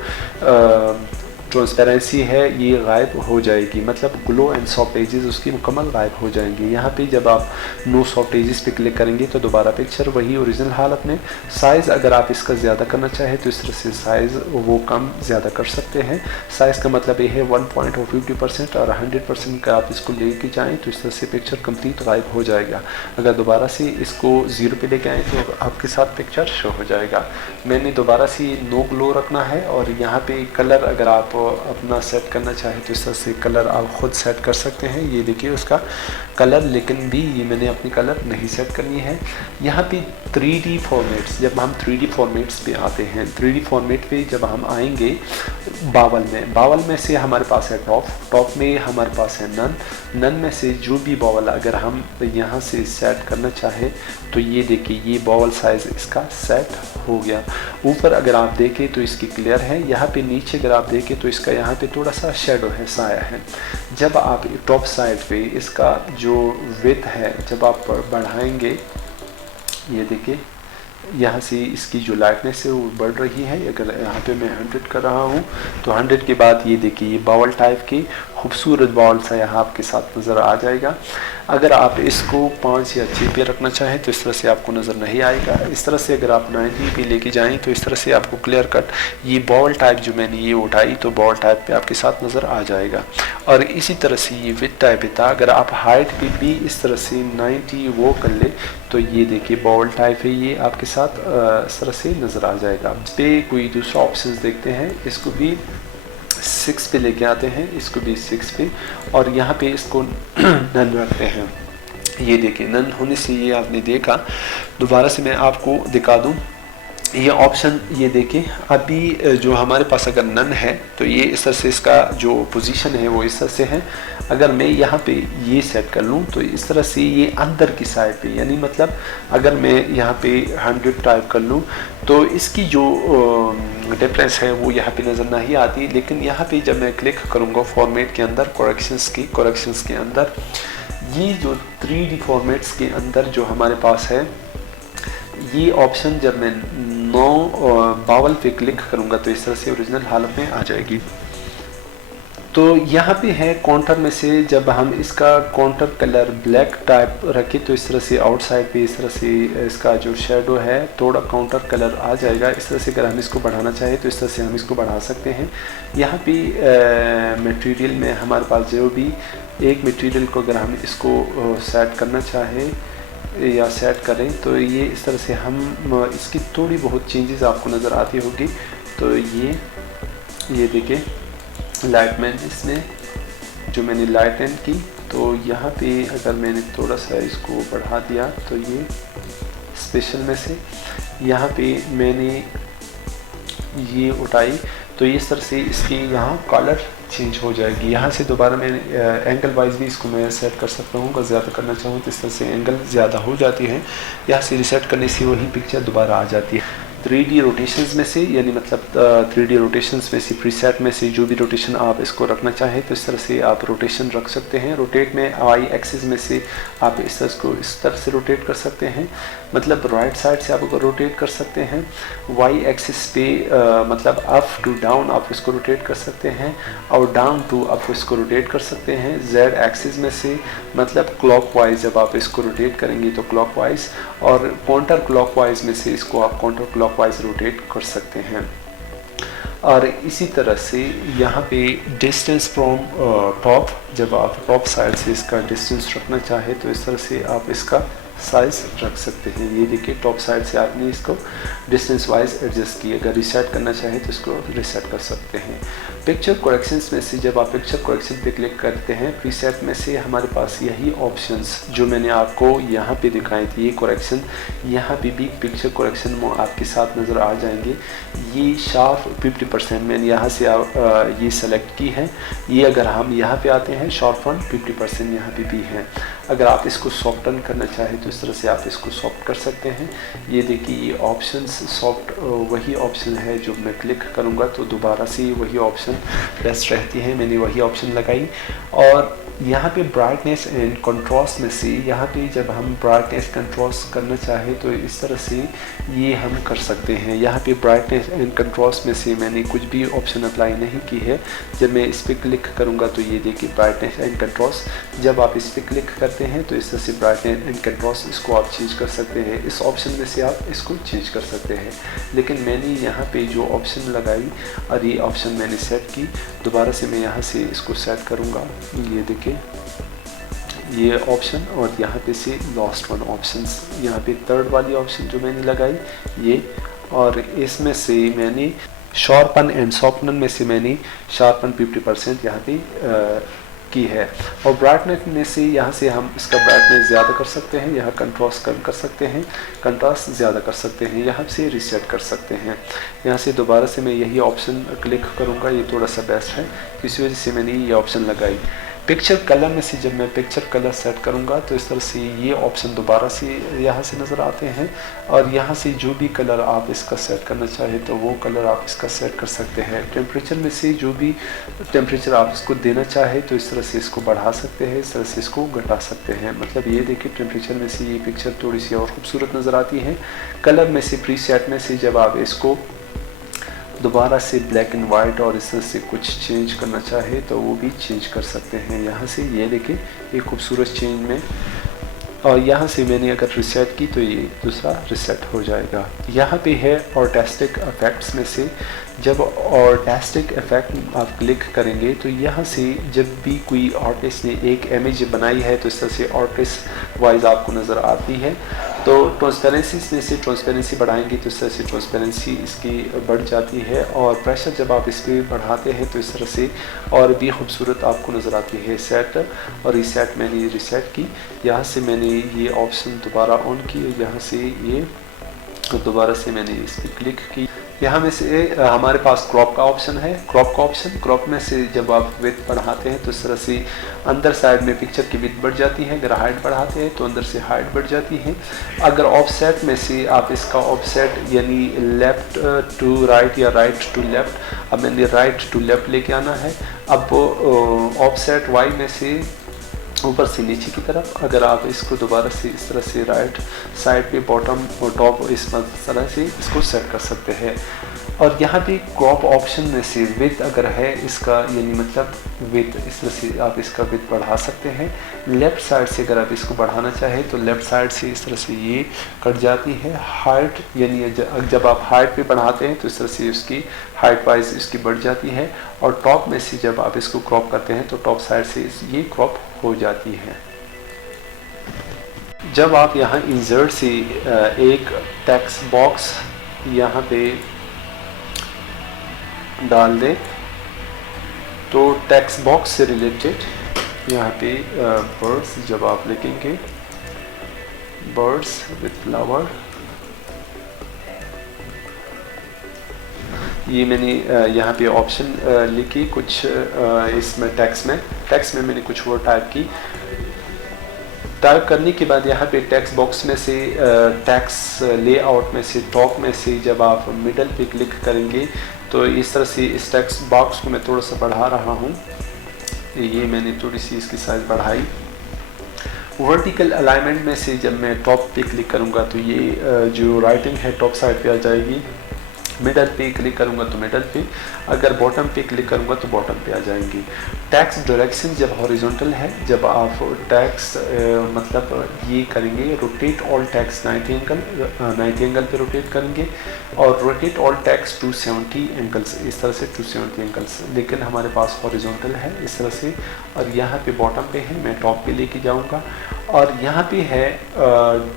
ट्रांसपेरेंसी है ये गायब हो जाएगी, मतलब ग्लो एंड सॉफ्ट एजेस उसकी मुकम्मल गायब हो जाएंगे। यहाँ पे जब आप नो सॉफ्ट एजेस पे क्लिक करेंगे तो दोबारा पिक्चर वही ओरिजिनल हालत में। साइज़ अगर आप इसका ज़्यादा करना चाहें तो इस तरह से साइज़ वो कम ज़्यादा कर सकते हैं। साइज़ का मतलब ये है 1 पॉइंट और 50% और 100% का आप इसको लेके जाएँ तो इस तरह से पिक्चर कम्प्लीट गायब हो जाएगा। अगर दोबारा से इसको 0 पे लेके आएँ तो आपके साथ पिक्चर शो हो जाएगा। मैंने दोबारा से नो ग्लो रखना है और यहाँ पे कलर अगर आप अपना सेट करना चाहे तो इस तरह से कलर आप खुद सेट कर सकते हैं। ये देखिए उसका कलर, लेकिन भी ये मैंने अपनी कलर नहीं सेट करनी है। यहाँ पे 3D फॉर्मेट्स, जब हम 3D फॉर्मेट्स पे आते हैं, 3D फॉर्मेट पे जब हम आएंगे बावल में से हमारे पास है टॉप में हमारे पास है नन में से जो भी बावल अगर हम यहाँ से सेट करना चाहे तो ये देखिए ये बावल साइज़ इसका सेट हो गया। ऊपर अगर आप देखें तो इसकी क्लियर है। यहाँ पे नीचे अगर आप देखें तो इसका यहाँ पे थोड़ा सा शेडो है, साया है। जब आप टॉप साइड पे इसका जो विड्थ है जब आप बढ़ाएंगे, ये देखिए यहाँ से इसकी जो लाइटनेस है वो बढ़ रही है। अगर यहाँ पे मैं 100 कर रहा हूँ तो 100 के बाद ये देखिए ये बावल टाइप की खूबसूरत बावल सा यहाँ आपके साथ नज़र आ जाएगा। अगर आप इसको 5 या 6 पे रखना चाहें तो इस तरह से आपको नज़र नहीं आएगा। इस तरह से अगर आप 90 पे लेके जाएं तो इस तरह से आपको क्लियर कट ये बावल टाइप जो मैंने ये उठाई तो बावल टाइप पे आपके साथ नज़र आ जाएगा। और इसी तरह से ये विथ टाइप था, अगर आप हाइट पे भी इस तरह से 90 वो कर ले तो ये देखिए बावल टाइप है, ये आपके साथ इस तरह से नज़र आ जाएगा। इस पर कोई दूसरा ऑप्शन देखते हैं, इसको भी 6 पे लेके आते हैं, इसको भी 6 पे, और यहाँ पे इसको नन रखते हैं। ये देखिए नन होने से ये आपने देखा। दोबारा से मैं आपको दिखा दूँ ये ऑप्शन, ये देखें अभी जो हमारे पास अगर नन है तो ये इस तरह से इसका जो पोजीशन है वो इस तरह से है। अगर मैं यहाँ पे ये सेट कर लूँ तो इस तरह से ये अंदर की साइड पे, यानी मतलब अगर मैं यहाँ पे 100 टाइप कर लूँ तो इसकी जो डिफरेंस है वो यहाँ पे नज़र नहीं आती। लेकिन यहाँ पे जब मैं क्लिक करूँगा फॉर्मेट के अंदर करेक्शंस के अंदर, ये जो 3D फॉर्मेट्स के अंदर जो हमारे पास है ये ऑप्शन जब मैं बावल पे क्लिक करूँगा तो इस तरह से ओरिजिनल हालत में आ जाएगी। तो यहाँ पे है काउंटर में से जब हम इसका काउंटर कलर ब्लैक टाइप रखें तो इस तरह से आउटसाइड पे इस तरह से इसका जो शेडो है थोड़ा काउंटर कलर आ जाएगा। इस तरह से अगर हम इसको बढ़ाना चाहें तो इस तरह से हम इसको बढ़ा सकते हैं। यहाँ पे मटेरियल में हमारे पास जो भी एक मटेरियल को अगर हम इसको सेट करना चाहें या सेट करें तो ये इस तरह से हम इसकी थोड़ी बहुत चेंजेस आपको नज़र आती होगी। तो ये देखिए लाइट मैन इसमें जो मैंने लाइट एंड की, तो यहाँ पे अगर मैंने थोड़ा सा इसको बढ़ा दिया तो ये स्पेशल में से यहाँ पे मैंने ये उठाई तो इस तरह से इसकी यहाँ कलर चेंज हो जाएगी। यहाँ से दोबारा मैं एंगल वाइज भी इसको मैं सेट कर सकता हूँ। अगर ज़्यादा करना चाहूँ तो इस तरह से एंगल ज़्यादा हो जाती है। यहाँ से रिसेट करने से वही पिक्चर दोबारा आ जाती है। 3D रोटेशंस में से यानी मतलब 3D रोटेशंस में से प्रीसेट में से जो भी रोटेशन आप इसको रखना चाहें तो इस तरह से आप रोटेशन रख सकते हैं। रोटेट में वाई एक्सिस में से आप इस तरह से रोटेट कर सकते हैं, मतलब राइट साइड से आप रोटेट कर सकते हैं। वाई एक्सिस पे मतलब अप टू डाउन आप इसको रोटेट कर सकते हैं और डाउन टू अप इसको रोटेट कर सकते हैं। जेड एक्सिस में से मतलब क्लॉकवाइज जब आप इसको रोटेट करेंगे तो क्लॉकवाइज, और काउंटर क्लॉकवाइज में से इसको आप काउंटर क्लॉकवाइज रोटेट कर सकते हैं। और इसी तरह से यहाँ पे डिस्टेंस फ्रॉम टॉप, जब आप टॉप साइड से इसका डिस्टेंस रखना चाहे तो इस तरह से आप इसका साइज रख सकते हैं। ये देखिए टॉप साइड से आपने इसको डिस्टेंस वाइज एडजस्ट किया। अगर रिसेट करना चाहें तो इसको रिसेट कर सकते हैं। पिक्चर करेक्शंस में से जब आप पिक्चर करेक्शन पे क्लिक करते हैं प्रीसेट में से हमारे पास यही ऑप्शंस जो मैंने आपको यहाँ पे दिखाए थे, ये करेक्शन यहाँ पे भी पिक्चर करेक्शन आपके साथ नज़र आ जाएंगे। ये शार्प 50% मैंने यहाँ से ये सेलेक्ट की है। ये अगर हम यहाँ पे आते हैं शार्पन 50% यहाँ पे भी है। अगर आप इसको सॉफ्टन करना चाहें तो इस तरह से आप इसको सॉफ्ट कर सकते हैं। ये देखिए ये ऑप्शंस सॉफ्ट वही ऑप्शन है जो मैं क्लिक करूँगा तो दोबारा से वही ऑप्शन बेस्ट रहती है। मैंने वही ऑप्शन लगाई। और यहाँ पे ब्राइटनेस एंड कंट्रास्ट में से यहाँ पे जब हम ब्राइटनेस कंट्रास्ट करना चाहें तो इस तरह से ये हम कर सकते हैं। यहाँ पे ब्राइटनेस एंड कंट्रास्ट में से मैंने कुछ भी ऑप्शन अप्लाई नहीं की है। जब मैं इस पर क्लिक करूँगा तो ये देखिए ब्राइटनेस एंड कंट्रास्ट, जब आप इस पर क्लिक करते हैं तो इस तरह से ब्राइटनेस एंड कंट्रास्ट इसको आप चेंज कर सकते हैं। इस ऑप्शन में से आप इसको चेंज कर सकते हैं। लेकिन मैंने यहाँ पे जो ऑप्शन लगाई और ये ऑप्शन मैंने सेट की, दोबारा से मैं यहाँ से इसको सेट करूँगा। ये देखिए ये ऑप्शन और यहाँ पे से लास्ट वन ऑप्शंस, यहाँ पे थर्ड वाली ऑप्शन जो मैंने लगाई ये, और इसमें से मैंने शार्पन एंड सॉफ्टन में से मैंने शार्पन 50% यहाँ पे की है। और ब्राइटनेस में से यहाँ से हम इसका ब्राइटनेस ज़्यादा कर सकते हैं, यहाँ कंट्रास्ट कम कर सकते हैं, कंट्रास्ट ज़्यादा कर सकते हैं, यहाँ से रीसेट कर सकते हैं। यहाँ से दोबारा से मैं यही ऑप्शन क्लिक करूँगा, ये थोड़ा सा बेस्ट है, इसी वजह से मैंने ये ऑप्शन लगाई। पिक्चर कलर में से जब मैं पिक्चर कलर सेट करूँगा तो इस तरह से ये ऑप्शन दोबारा से यहाँ से नज़र आते हैं। और यहाँ से जो भी कलर आप इसका सेट करना चाहें तो वो कलर आप इसका सेट कर सकते हैं। टेम्परेचर में से जो भी टेम्परेचर आप इसको देना चाहें तो इस तरह से इसको बढ़ा सकते हैं, इस तरह से इसको घटा सकते हैं। मतलब ये देखिए टेम्परेचर में से ये पिक्चर थोड़ी सी और ख़ूबसूरत नज़र आती है। कलर में से प्रीसेट में से जब आप इसको दोबारा से ब्लैक एंड वाइट और इस तरह से कुछ चेंज करना चाहे तो वो भी चेंज कर सकते हैं। यहाँ से ये देखिए ये खूबसूरत चेंज में, और यहाँ से मैंने अगर रिसेट की तो ये दूसरा रिसेट हो जाएगा। यहाँ पे है ऑर्टिस्टिक इफेक्ट्स में से, जब ऑर्टिस्टिक इफेक्ट आप क्लिक करेंगे तो यहाँ से जब भी कोई आर्टिस्ट ने एक इमेज बनाई है तो इस तरह से आर्टिस्ट वाइज आपको नज़र आती है। तो ट्रांसपेरेंसी में से ट्रांसपेरेंसी बढ़ाएंगे तो इस तरह से ट्रांसपेरेंसी इसकी बढ़ जाती है, और प्रेशर जब आप इस पर बढ़ाते हैं तो इस तरह से और भी खूबसूरत आपको नज़र आती है। सेट और रीसेट मैंने रीसेट की, यहाँ से मैंने ये ऑप्शन दोबारा ऑन की, यहाँ से ये दोबारा से मैंने इस पर क्लिक की। यहाँ में से हमारे पास क्रॉप का ऑप्शन है। क्रॉप में से जब आप विड्थ बढ़ाते हैं तो इस तरह से अंदर साइड में पिक्चर की विड्थ बढ़ जाती है। अगर हाइट बढ़ाते हैं तो अंदर से हाइट बढ़ जाती है। अगर ऑफसेट में से आप इसका ऑफसेट यानी लेफ़्ट टू राइट या राइट टू लेफ़्ट, अब मैंने राइट टू लेफ़्ट लेके आना है। अब ऑफसेट वाई में से ऊपर से नीचे की तरफ। अगर आप इसको दोबारा से इस तरह से राइट साइड पे बॉटम और टॉप इस तरह से इसको सेट कर सकते हैं। और यहाँ पे क्रॉप ऑप्शन में से विड्थ अगर है इसका, यानी मतलब विड्थ इस तरह से आप इसका विड्थ बढ़ा सकते हैं। लेफ़्ट साइड से अगर आप इसको बढ़ाना चाहें तो लेफ़्ट साइड से इस तरह से ये कट जाती है। हाइट यानी जब आप हाइट पे बढ़ाते हैं तो इस तरह से उसकी हाइट वाइज इसकी बढ़ जाती है। और टॉप में से जब आप इसको क्रॉप करते हैं तो टॉप साइड से ये क्रॉप हो जाती है। जब आप यहाँ इंसर्ट से एक टेक्स्ट बॉक्स यहाँ पे डाल दें तो टेक्स्ट बॉक्स से रिलेटेड यहाँ पे बर्ड्स जब आप लिखेंगे, बर्ड्स विथ फ्लावर, ये मैंने यहाँ पे ऑप्शन लिखी कुछ इसमें टेक्स्ट में मैंने कुछ वर्ड टाइप करने के बाद यहाँ पे टेक्स्ट बॉक्स में से टेक्स्ट लेआउट में से टॉप में से जब आप मिडल पे क्लिक करेंगे तो इस तरह से इस टेक्स्ट बॉक्स को मैं थोड़ा सा बढ़ा रहा हूँ। ये मैंने थोड़ी सी इसकी साइज बढ़ाई। वर्टिकल अलाइनमेंट में से जब मैं टॉप पे क्लिक करूँगा तो ये जो राइटिंग है टॉप साइड पे आ जाएगी। मिडल पे क्लिक करूँगा तो मिडल पे, अगर बॉटम पे क्लिक करूँगा तो बॉटम पे आ जाएंगी। टेक्स्ट डायरेक्शन जब हॉरिजॉन्टल है, जब आप टेक्स्ट मतलब ये करेंगे रोटेट ऑल टेक्स्ट 90 एंगल पे रोटेट करेंगे और रोटेट ऑल टेक्स्ट 270 एंगल्स, इस तरह से 270 एंगल्स। लेकिन हमारे पास हॉरिजॉन्टल है इस तरह से और यहाँ पे बॉटम पे है, मैं टॉप पे लेके जाऊँगा। और यहाँ पे है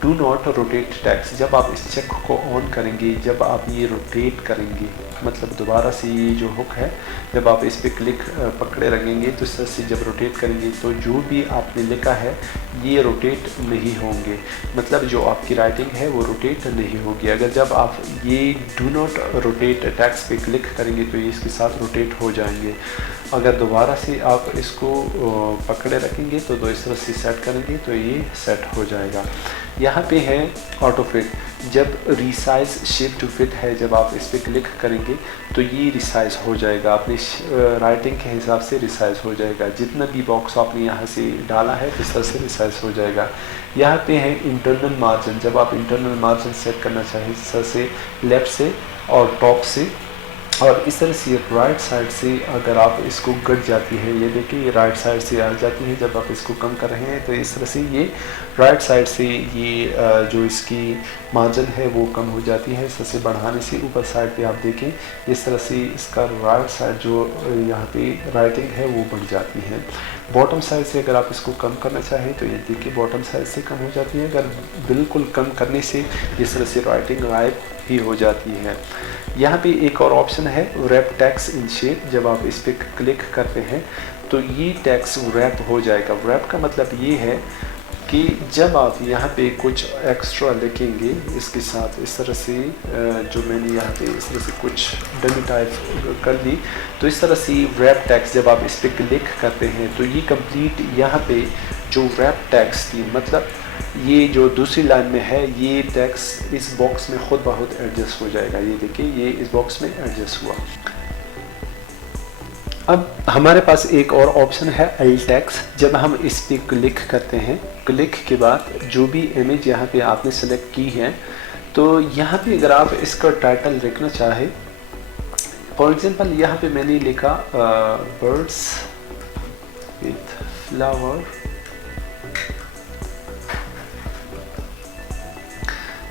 डू नॉट रोटेट टेक्स्ट। जब आप इस चेक को ऑन करेंगे, जब आप ये रोटेट करेंगे मतलब दोबारा से ये जो हुक है जब आप इस पे क्लिक पकड़े रखेंगे तो इस तरह से जब रोटेट करेंगे तो जो भी आपने लिखा है ये रोटेट नहीं होंगे, मतलब जो आपकी राइटिंग है वो रोटेट नहीं होगी। अगर जब आप ये डू नॉट रोटेट टेक्स्ट पे क्लिक करेंगे तो ये इसके साथ रोटेट हो जाएंगे। अगर दोबारा से आप इसको पकड़े रखेंगे तो इस तरह से सेट करेंगे तो ये सेट हो जाएगा। यहाँ पे है ऑटो फिट, जब रिसाइज शेप टू फिट है, जब आप इस पर क्लिक करेंगे तो ये रिसाइज हो जाएगा, अपनी राइटिंग के हिसाब से रिसाइज हो जाएगा। जितना भी बॉक्स आपने यहाँ से डाला है इस तरह से रिसाइज हो जाएगा। यहाँ पे है इंटरनल मार्जिन, जब आप इंटरनल मार्जिन सेट करना चाहें इस तरह से लेफ़्ट से और टॉप से और इस तरह से राइट साइड से अगर आप इसको कट जाती है, ये देखिए ये राइट साइड से आ जाती है। जब आप इसको कम कर रहे हैं तो इस तरह से ये राइट साइड से ये जो इसकी मार्जिन है वो कम हो जाती है। इस तरह से बढ़ाने से ऊपर साइड पे आप देखें इस तरह से इसका राइट साइड जो यहाँ पे राइटिंग है वो बढ़ जाती है। बॉटम साइड से अगर आप इसको कम करना चाहें तो ये देखिए बॉटम साइड से कम हो जाती है। अगर बिल्कुल कम करने से इस तरह से राइटिंग गायब ही हो जाती है। यहाँ पे एक और ऑप्शन है रैप टेक्स्ट इन शेप, जब आप इस पर क्लिक करते हैं तो ये टेक्स्ट रैप हो जाएगा। रैप का मतलब ये है कि जब आप यहाँ पे कुछ एक्स्ट्रा लिखेंगे इसके साथ इस तरह से जो मैंने यहाँ पे इस तरह से कुछ डमी टाइप कर दी तो इस तरह से रैप टेक्स्ट जब आप इस पर क्लिक करते हैं तो ये कंप्लीट यहाँ पे जो रैप टेक्स्ट थी, मतलब ये जो दूसरी लाइन में है ये टेक्स्ट इस बॉक्स में खुद बहुत एडजस्ट हो जाएगा। ये देखिए ये इस बॉक्स में एडजस्ट हुआ। अब हमारे पास एक और ऑप्शन है अल्ट टेक्स्ट, जब हम इस पे क्लिक करते हैं, क्लिक के बाद जो भी इमेज यहाँ पे आपने सेलेक्ट की है तो यहाँ पे अगर आप इसका टाइटल लिखना चाहे, फॉर एग्जांपल यहाँ पे मैंने लिखा बर्ड्स विथ फ्लावर,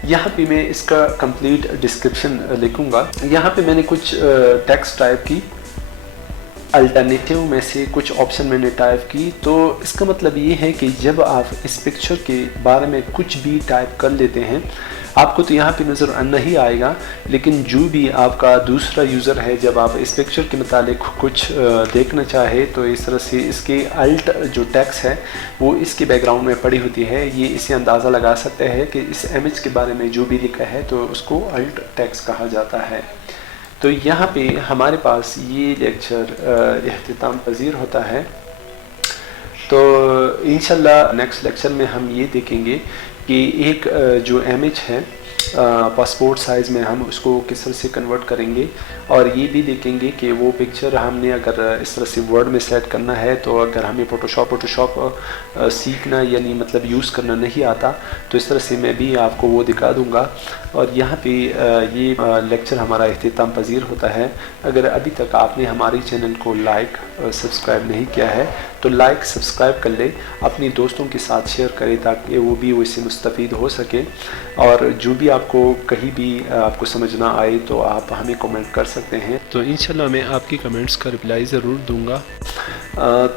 यहाँ पे मैं इसका कंप्लीट डिस्क्रिप्शन लिखूंगा। यहाँ पे मैंने कुछ टेक्स्ट टाइप की, अल्टरनेटिव में से कुछ ऑप्शन मैंने टाइप की। तो इसका मतलब ये है कि जब आप इस पिक्चर के बारे में कुछ भी टाइप कर लेते हैं आपको तो यहाँ पे नज़र नहीं आएगा, लेकिन जो भी आपका दूसरा यूज़र है जब आप इस पिक्चर के मुतालिक कुछ देखना चाहे तो इस तरह से इसके अल्ट जो टेक्स्ट है वो इसके बैकग्राउंड में पड़ी होती है। ये इससे अंदाज़ा लगा सकते हैं कि इस इमेज के बारे में जो भी लिखा है तो उसको अल्ट टेक्स्ट कहा जाता है। तो यहाँ पे हमारे पास ये लेक्चर इख्तिताम पजीर होता है। तो इंशाल्लाह नेक्स्ट लेक्चर में हम ये देखेंगे कि एक जो इमेज है पासपोर्ट साइज़ में हम उसको किस तरह से कन्वर्ट करेंगे, और ये भी देखेंगे कि वो पिक्चर हमने अगर इस तरह से वर्ड में सेट करना है, तो अगर हमें फ़ोटोशॉप सीखना यानी मतलब यूज़ करना नहीं आता तो इस तरह से मैं भी आपको वो दिखा दूँगा। और यहाँ पे ये लेक्चर हमारा इख्तिताम पज़ीर होता है। अगर अभी तक आपने हमारे चैनल को लाइक सब्सक्राइब नहीं किया है तो लाइक सब्सक्राइब कर ले, अपने दोस्तों के साथ शेयर करें ताकि वो भी उससे मुस्तफ़ीद हो सके। और जो भी आपको कहीं भी आपको समझ ना आए तो आप हमें कमेंट कर सकते हैं, तो इंशाल्लाह मैं आपकी कमेंट्स का रिप्लाई ज़रूर दूंगा।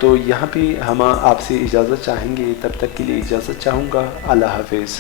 तो यहाँ पे हम आपसे इजाज़त चाहेंगे, तब तक के लिए इजाज़त चाहूँगा। अल्लाह हाफ़िज़।